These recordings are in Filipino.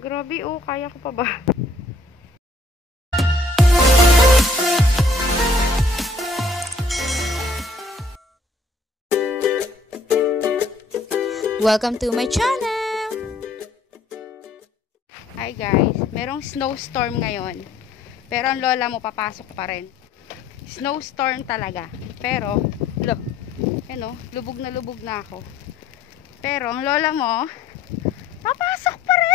Grabe, oh, kaya ko pa ba? Welcome to my channel! Hi guys, merong snowstorm ngayon. Pero ang lola mo papasok pa rin. Snowstorm talaga. Pero, lubog na ako. Pero ang lola mo, papasok pa rin!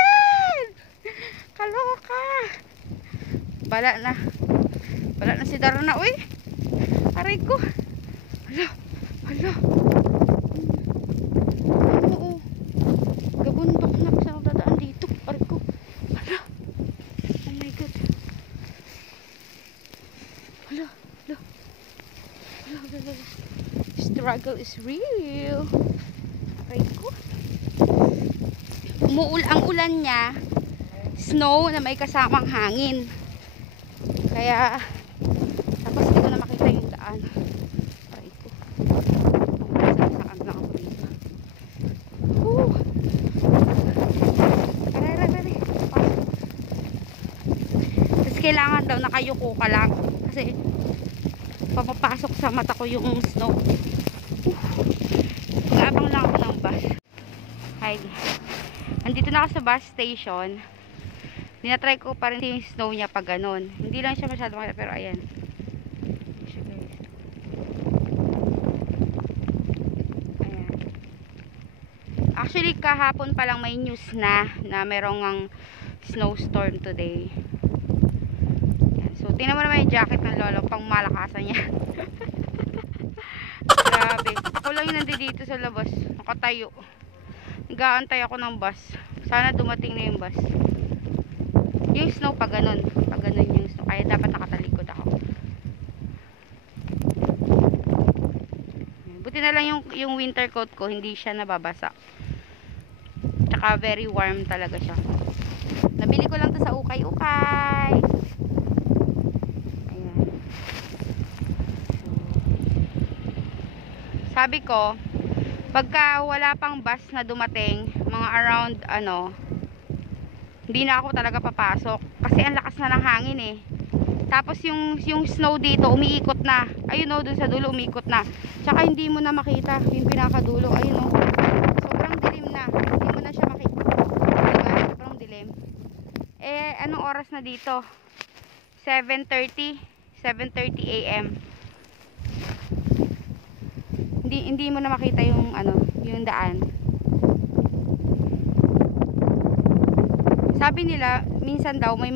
Kaloka! Bala na si Darna, uy! Aray ko! Hala! Oo. Gabundok na kasi ako dadaan dito. Aray ko! Hala! Oh my God! Hala! Struggle is real. Aray ko. Ang ulan niya, snow na may kasamang hangin. Kaya, tapos hindi ko na makita yung daan. Aray ko. Saan lang ako dito. Aray. Tapos kailangan daw nakayuko ka lang. Kasi, papapasok sa mata ko yung snow. Pag-abang lang ako ng bus. Hi. Andito na ako sa bus station. Dinatry ko pa rin yung snow niya pag ganun. Hindi lang siya masyado makita, pero ayan. Ayan. Actually, kahapon pa lang may news na merong ang snowstorm today. Ayan. So, tingnan mo naman yung jacket ng lolo, pang malakasan niya. Grabe. Ako lang yung nandito sa labas. Nakatayo. Nag-aantay ako ng bus. Sana dumating na yung bus. Yung snow pag ganun yung snow, kaya dapat nakatalikod ako. Buti na lang yung winter coat ko, hindi siya nababasa. Tsaka very warm talaga siya. Nabili ko lang to sa ukay. Ayan. Sabi ko, pagka wala pang bus na dumating, mga around hindi na ako talaga papasok kasi ang lakas na ng hangin eh. Tapos yung snow dito umiikot na. Ayun oh, dun sa dulo umiikot na. Tsaka hindi mo na makita yung pinakadulo. Ayun oh. Sobrang dilim na. Hindi mo na siya makita. Diba? Sobrang dilim. Eh, anong oras na dito? 7:30 AM. Hindi mo na makita yung yung daan. Sabi nila, minsan daw may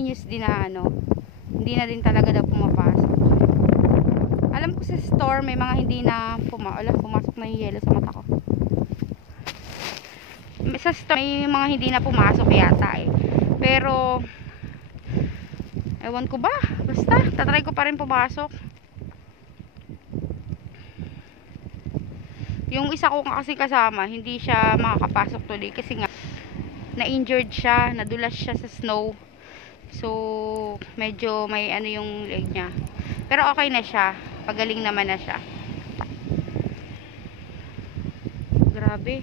news din na hindi na din talaga daw pumapasok. Alam ko sa store may mga hindi na pumasok na yung yelo sa mata ko. Sa store may mga hindi na pumasok yata eh. Pero ewan ko ba, basta tatry ko pa rin pumasok. Yung isa ko kasi kasama, hindi siya makakapasok today kasi nga na-injured siya, nadulas siya sa snow. So, medyo may yung leg niya. Pero okay na siya. Pagaling naman na siya. Grabe.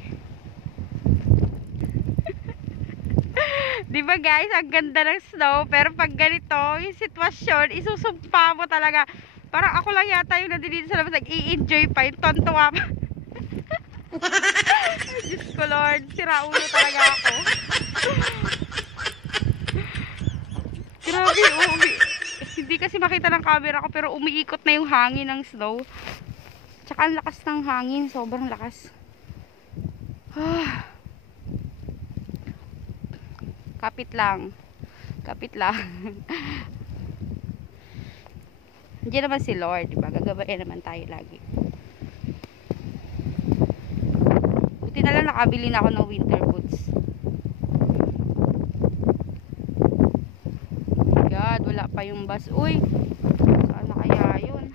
Diba guys, ang ganda ng snow. Pero pag ganito, yung sitwasyon, isusumpa mo talaga. Parang ako lang yata yung nandito sa labas, nag-i-enjoy pa, yung tontuwa pa. Diyos ko Lord, siraulo talaga ako. Grabe, hindi kasi makita ng camera ko pero umiikot na yung hangin ng snow. Tsaka ang lakas ng hangin, sobrang lakas. Kapit lang. Diyan naman si Lord, diba? Gagabayan naman tayo lagi. Buti na lang nakabili na ako ng winter boots. Oh my God, wala pa yung bus. Uy, saan na kaya yun?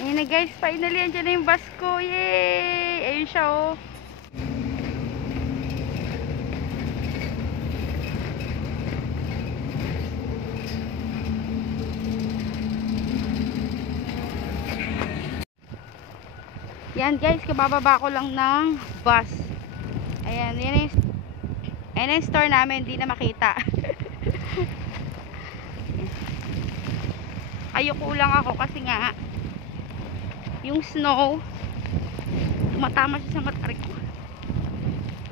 Ayun na guys, finally andyan na yung bus ko. Yay! Ayun siya oh. Yan guys, kabababa ko lang ng bus. Ayan, yan yung store namin, hindi na makita. Ayoko lang ako kasi nga yung snow tumatama siya sa matarik ko.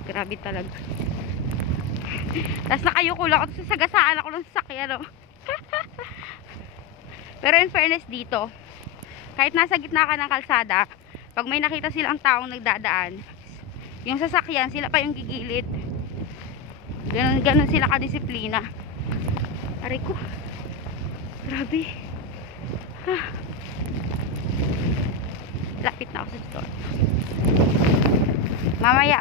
Grabe talaga. Tapos nakayuko lang ako, sasagasaan ako ng sasakyan, no? Pero in fairness dito, kahit nasa gitna ka ng kalsada, pag may nakita silang taong nagdadaan, yung sasakyan, sila pa yung gigilid. Ganun sila kadisiplina. Aray ko. Grabe. Lapit na ako sa store. Mamaya.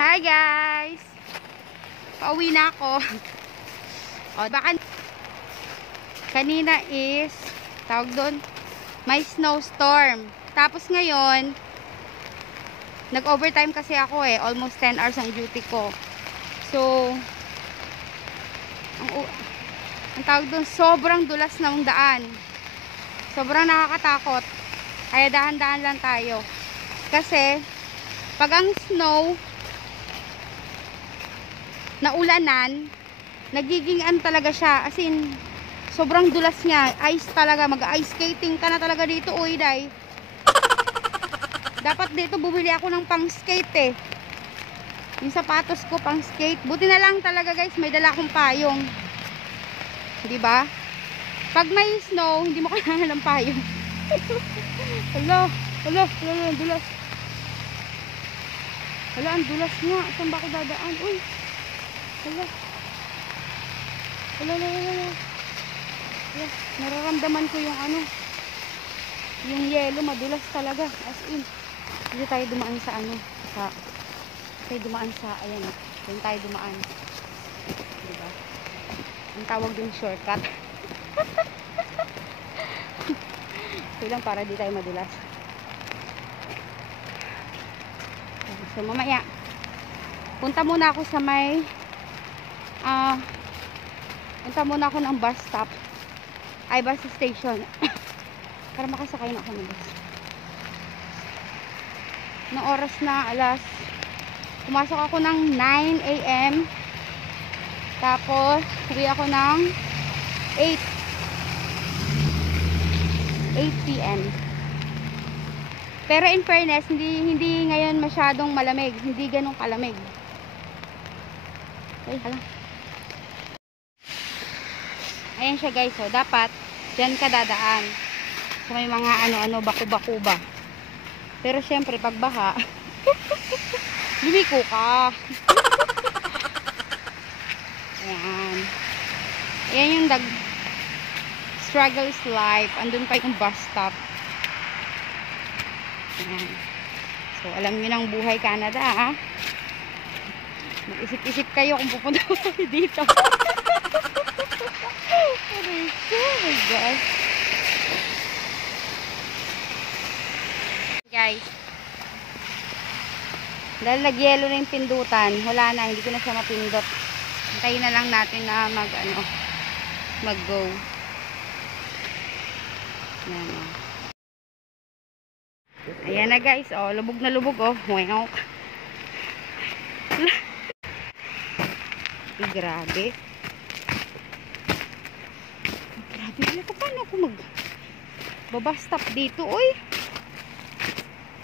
Hi guys! Pauwi na ako. O, baka kanina is tawag doon, may snowstorm. Tapos ngayon, nag-overtime kasi ako eh. Almost 10 hours ang duty ko. So, ang tawag doon, sobrang dulas ng daan. Sobrang nakakatakot. Kaya dahan-dahan lang tayo. Kasi, pag ang snow, naulanan, nagiging talaga siya. As in, sobrang dulas niya. Ice talaga. Mag-ice skating ka na talaga dito. Uy, day. Dapat dito bumili ako ng pang skate eh. Yung sapatos ko pang skate. Buti na lang talaga guys, may dala akong payong. Diba? Pag may snow, hindi mo kailangan ng payong. Hala, ang dulas. Hala, ang dulas nga. Saan ba ako dadaan? Uy. Hala. Nararamdaman ko yung yung yelo, madulas talaga. As in, dito tayo dumaan sa ayan, doon tayo dumaan. Diba? Ang tawag dun shortcut. Ito lang para di tayo madulas. So mamaya, punta muna ako sa may ng bus stop. Ay, bus station. Para makasakay na ako ng bus. Noong oras na pumasok ako ng 9 AM. Tapos, uwi ako ng 8 PM. Pero in fairness, hindi ngayon masyadong malamig. Hindi ganun kalamig. Ay, hala. Ayan siya guys, so dapat dyan ka dadaan. So may mga baku-baku ba. Pero syempre pag baha, lumiko ka. Ayan. Ayan yung struggle is life. Andun pa yung bus stop. Ayan. So alam nyo ng buhay Canada, ha? Mag-isip-isip kayo kung pupunta kayo dito. Oh my gosh. Guys, dahil nagyelo na yung pindutan, wala na, hindi ko na siya mapindot. Hintayin na lang natin na mag-go. Ayan, oh. Ayan na guys, oh, lubog na lubog, oh. Wow. Grabe. Grabe, paano ako babastop dito, oy.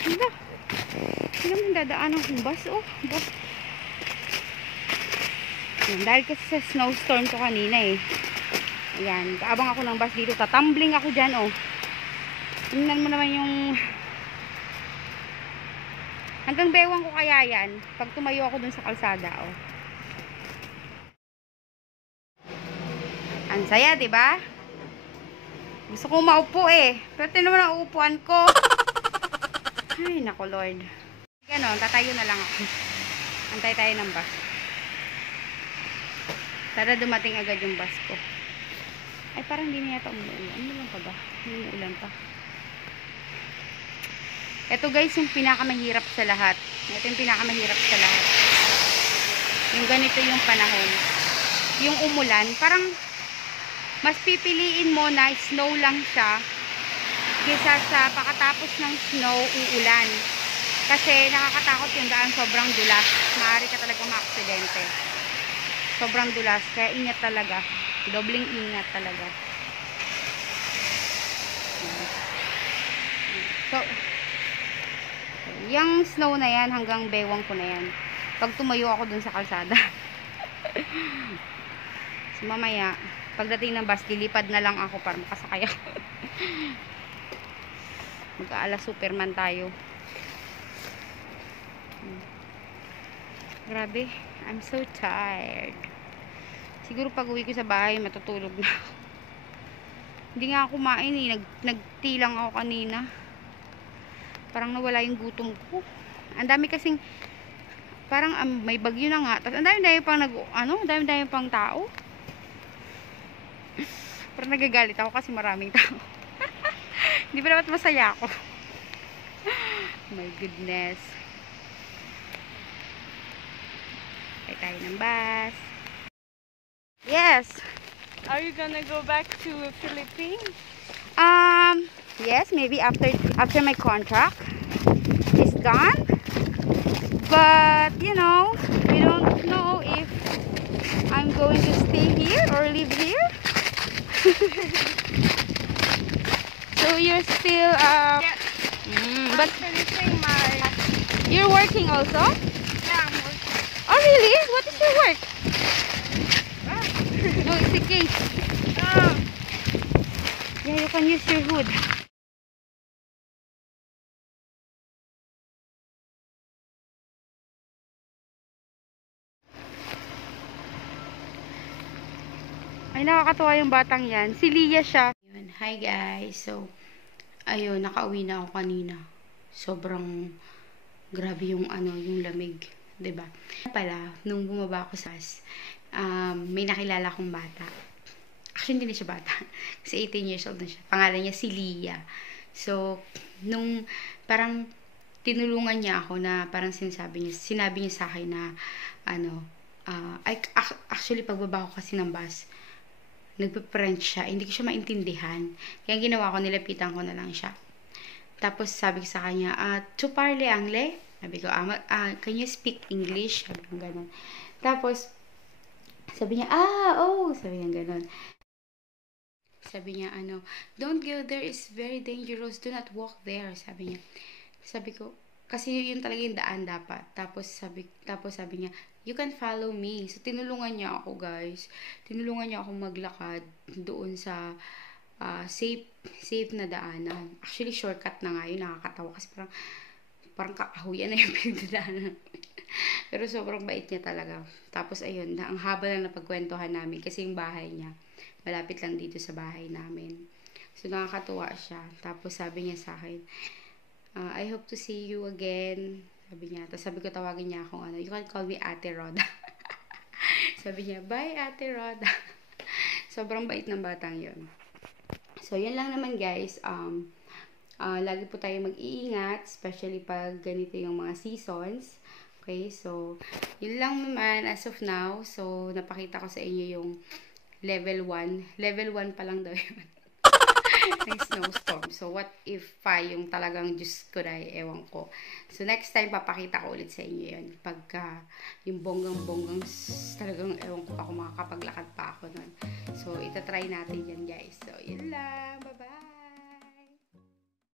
Hala. Sila man dadaan ang bus, oh. Bus. Ayan, dahil kasi sa snowstorm to kanina eh. Ayan, kaabang ako ng bus dito. Tatumbling ako dyan, oh. Tingnan mo naman yung hanggang bewang ko kaya yan pag tumayo ako dun sa kalsada, oh. Ang saya, diba? Gusto ko maupo eh. Pero tinan mo na uupuan ko. Ay, nako Lord. Ganon, tatayo na lang ako. Antay tayo ng bus. Sana dumating agad yung bus ko. Ay, parang hindi na yata umuulan. Ano lang pa ba? Hindi umuulan pa. Ito guys, yung pinakamahirap sa lahat. Ito yung pinakamahirap sa lahat. Yung ganito yung panahon. Yung umulan, parang mas pipiliin mo na snow lang siya kaysa sa pakatapos ng snow, uulan. Kasi nakakatakot yung daan, sobrang dulas. Maaari ka talaga maaksidente. Sobrang dulas, kaya ingat talaga. Dobling ingat talaga. So, yung snow na yan, hanggang bewang ko na yan. Pag tumayo ako dun sa kalsada. So, mamaya, pagdating ng bus, lilipad na lang ako para makasakay ako. Mag-aala Superman tayo. Grabe, I'm so tired. Siguro pag uwi ko sa bahay, matutulog na ako. Hindi nga ako kumain eh. Nagtilang ako kanina. Parang nawala yung gutom ko. Ang dami kasing, parang may bagyo na nga. Tapos ang dami-dami pang ang dami-dami pang tao. Parang nagagalit ako kasi maraming tao. Hindi ba dapat masaya ako? My goodness. Kaya tayo ng bus. Yes. Are you gonna go back to Philippines? Yes, maybe after my contract is done. But, you know, we don't know if I'm going to stay here or live here. So you're still, Yes. but I'm finishing my... you're working also? Yeah, I'm working. Oh, really? What is your work? Ah. No, it's a case. Ah. Yeah, you can use your hood. Ay, nakakatuwa yung batang yan. Si Lia siya. Hi guys. So, ayun, nakauwi na ako kanina. Sobrang grabe yung yung lamig. 'Di ba? Pala, nung bumaba ako sa may nakilala kong bata. Actually, hindi na siya bata. Kasi 18 years old na siya. Pangalan niya si Lia. So, nung parang tinulungan niya ako na parang sinabi niya sa akin na actually pagbaba ko kasi ng bus, nagpe-French siya. Hindi ko siya maintindihan. Kaya ginawa ko, nilapitan ko na lang siya. Tapos sabi ko sa kanya, tu parle anglais? Sabi ko, can you speak English? Sabi ko gano'n. Tapos, sabi niya, sabi niya gano'n. Sabi niya, don't go there, it's very dangerous, do not walk there, sabi niya. Sabi ko, kasi yun talaga yung daan dapat. Tapos sabi niya, you can follow me. So, tinulungan niya ako, guys. Tinulungan niya ako maglakad doon sa safe na daanan. Actually, shortcut na nga yun. Nakakatawa kasi parang kakahuyan na yung pinagdadaanan. Pero sobrang bait niya talaga. Tapos, ayun, ang haba lang na pagkwentuhan namin kasi yung bahay niya, malapit lang dito sa bahay namin. So, nakakatuwa siya. Tapos, sabi niya sa akin, I hope to see you again. Sabi niya. Tapos sabi ko, tawagin niya akong you can call me Ate Roda. Sabi niya, bye Ate Roda. Sobrang bait ng batang yun. So, yun lang naman guys. Lagi po tayo mag-iingat, especially pag ganito yung mga seasons. Okay, so, yun lang naman as of now. So, napakita ko sa inyo yung level 1. Level 1 pa lang daw yun. Ng snowstorm. So, what if yung talagang Diyos ko na, ewan ko. So, next time, papakita ko ulit sa inyo yun. Pagka, yung bonggang-bonggang, talagang ewan ko pa kung makakapaglakad pa ako nun. So, itatry natin yan, guys. So, yun lang.